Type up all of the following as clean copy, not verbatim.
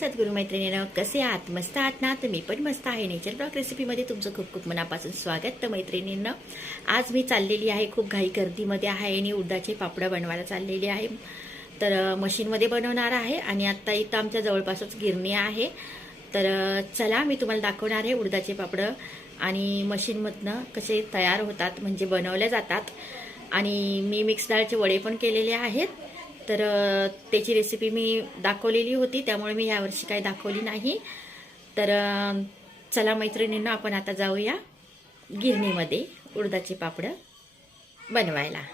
सद्गुरू मैत्रिणींनो, कसे आहात? मस्त आहात ना? तर मी पण मस्त आहे. नेचर ब्लॉग रेसिपीमध्ये तुमचं खूप खूप मनापासून स्वागत. तर मैत्रिणींनो, आज मी चाललेली आहे, खूप घाई गर्दीमध्ये आहे आणि उडदाचे पापड बनवायला चाललेली आहे. तर मशीनमध्ये बनवणार आहे आणि आता इथं आमच्या जवळपासच गिरणी आहे. तर चला मी तुम्हाला दाखवणार आहे उडदाचे पापड आणि मशीनमधनं कसे तयार होतात, म्हणजे बनवले जातात. आणि मी मिक्स डाळचे वडे पण केलेले आहेत. तर त्याची रेसिपी मी दाखवलेली होती, त्यामुळे मी यावर्षी काही दाखवली नाही. तर चला मैत्रिणींनो, आपण आता जाऊया गिरणीमध्ये उडदाचे पापड बनवायला.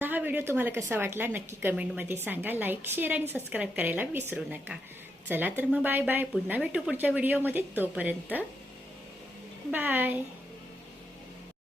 हा व्हिडिओ तुम्हाला कसा वाटला नक्की कमेंटमध्ये सांगा. लाईक, शेअर आणि सबस्क्राईब करायला विसरू नका. चला तर मग बाय बाय. पुन्हा भेटू पुढच्या व्हिडिओमध्ये. तोपर्यंत बाय.